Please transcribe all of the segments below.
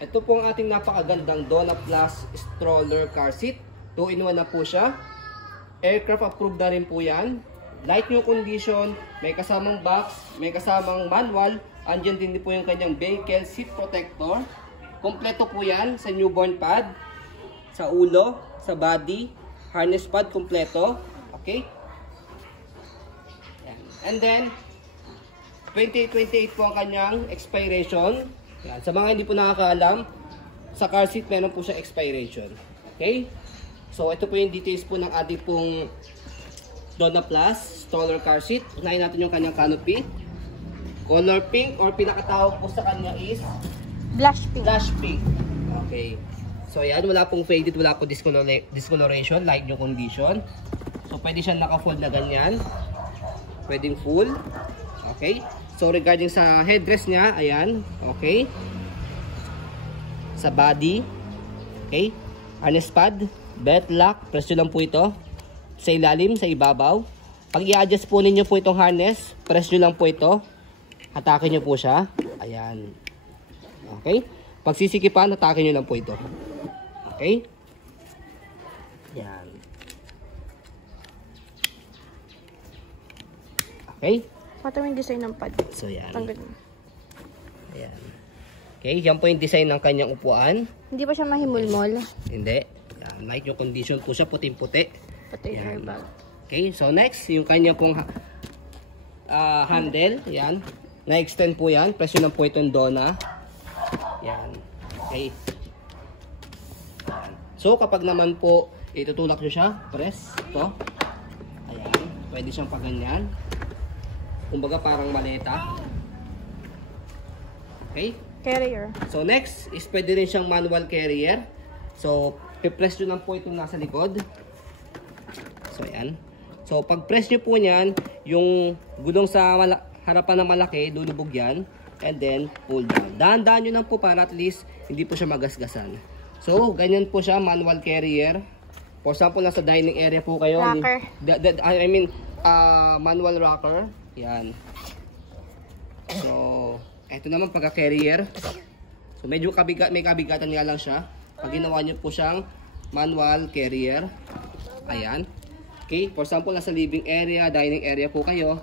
Ito po ang ating napakagandang Donna Plus stroller car seat. 2-in-1 na po siya. Aircraft approved na rin po yan. Light new condition, may kasamang box, may kasamang manual. Andyan din po yung kanyang vehicle seat protector. Kompleto po yan sa newborn pad, sa ulo, sa body, harness pad kompleto. Okay? And then, 2028 po ang kanyang expiration. Yan. Sa mga hindi po nakakaalam, sa car seat meron po siya expiration. Okay? So, ito po yung details po ng ating pong Donna Plus stroller car seat. Unahin natin yung kanyang canopy. Color pink or pinakatawag po sa kanya is blush pink. Blush pink. Okay. So, yan. Wala pong faded, wala pong discoloration, light new condition. So, pwede siya naka-fold na ganyan. Pwedeng full. Okay. So, regarding sa headrest niya, ayan, okay. Sa body, okay. Harness pad, belt lock, presyo lang po ito. Sa ilalim, sa ibabaw. Pag i-adjust po ninyo po itong harness, presyo lang po ito. Hatakin nyo po siya. Ayan. Okay. Pag sisikipan, hatakin nyo lang po ito. Okay. Ayan. Okay. Ito yung design ng pad. So, yan. Tanggalin. Ayan. Okay, yan po yung design ng kanyang upuan. Hindi pa siya mahimulmol. Hindi. Yan. Light yung condition po siya, puting-puti. Pati yung airbag. Okay, so next, yung kanya pong handle. Yan. Na-extend po yan. Presyo lang po itong Donna. Yan. Okay. Yan. So, kapag naman po itutulak nyo siya, press. Ito. Ayan. Pwede siyang paganyan. Kumbaga parang maleta. Okay? Carrier. So next is pwede rin siyang manual carrier. So, pipress nyo lang po itong nasa likod. So, ayan. So, pag press nyo po niyan, yung gulong sa harapan na malaki, lulubog yan. And then, pull down. Dahan-dahan nyo lang po para at least hindi po siya magasgasan. So, ganyan po siya, manual carrier. For example, nasa dining area po kayo. Rocker. Manual rocker. Yan. So, eto naman pagka-carrier. So, medyo may kabigatan nga lang siya. Pag ginawa nyo po siyang manual carrier. Ayan. Okay. For example, nasa living area, dining area po kayo.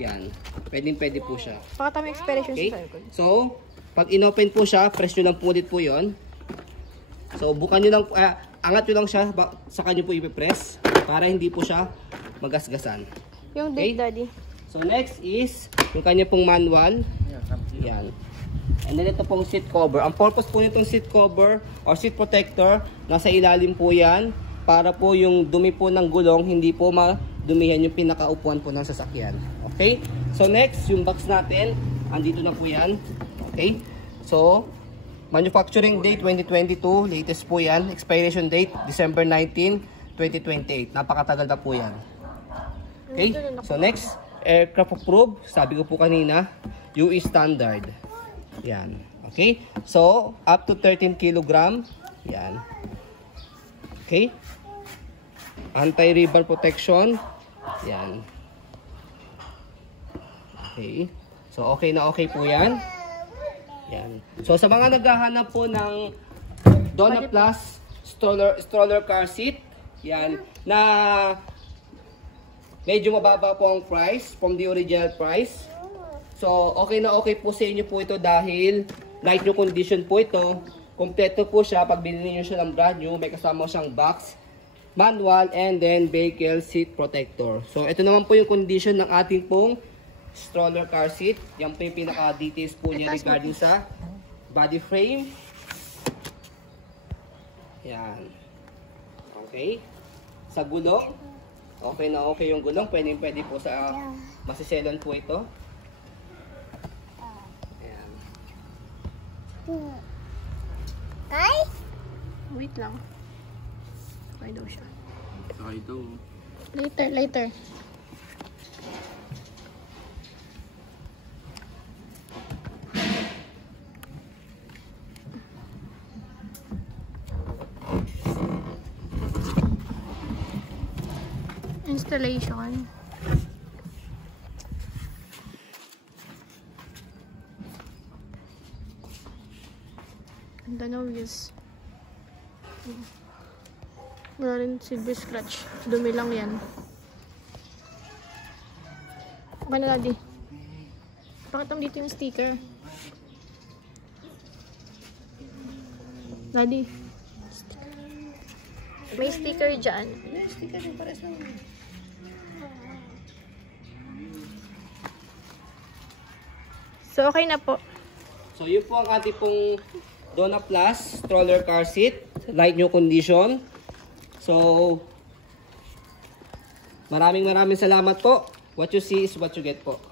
Yan. Pwede po siya. Pakita mo expiration Okay. sa circle. So, pag inopen po siya, press nyo lang po ulit po yun. So, bukan nyo lang, angat nyo lang siya, saka nyo po ipipress para hindi po siya magasgasan. Yung date, Okay. daddy. So next is yung kanya pong manual. Yan. And then ito pong seat cover. Ang purpose po nitong seat cover or seat protector, nasa ilalim po yan para po yung dumi po ng gulong hindi po madumihan yung pinakaupuan po ng sasakyan. Okay? So next, yung box natin, andito na po yan. Okay? So, manufacturing date 2022, latest po yan. Expiration date December 19, 2028. Napakatagal na po yan. Okay? So next, aircraft approved, sabi ko po kanina, UE standard. Yan. Okay? So, up to 13 kg. Yan. Okay? Anti-rival protection. Yan. Okay. So, okay na okay po yan. Yan. So, sa mga naghahanap po ng Donna Plus stroller car seat, yan, na medyo mababa po ang price from the original price. So, okay na okay po sa inyo po ito dahil light new condition po ito. Kompleto po siya. Pag binili nyo siya ng brand new, may kasama siyang box, manual, and then vehicle seat protector. So, ito naman po yung condition ng ating pong stroller car seat. Yan po yung pinaka-details po niya regarding sa body frame. Yan. Okay. Sa gulong. Okay na okay yung gulong. Pwede po sa masiselan po ito. Ayan. Ay? Wait lang. Okay daw siya. Okay daw. Later. Installation. Ganda na wheels. Wala rin silver scratch. Dumi lang yan. Okay na, Daddy. Pakita mo dito yung sticker. Daddy. May sticker dyan. May sticker yung pares lang. So, okay na po. So, yun po ang ating pong Donna Plus stroller car seat. Light new condition. So, maraming salamat po. What you see is what you get po.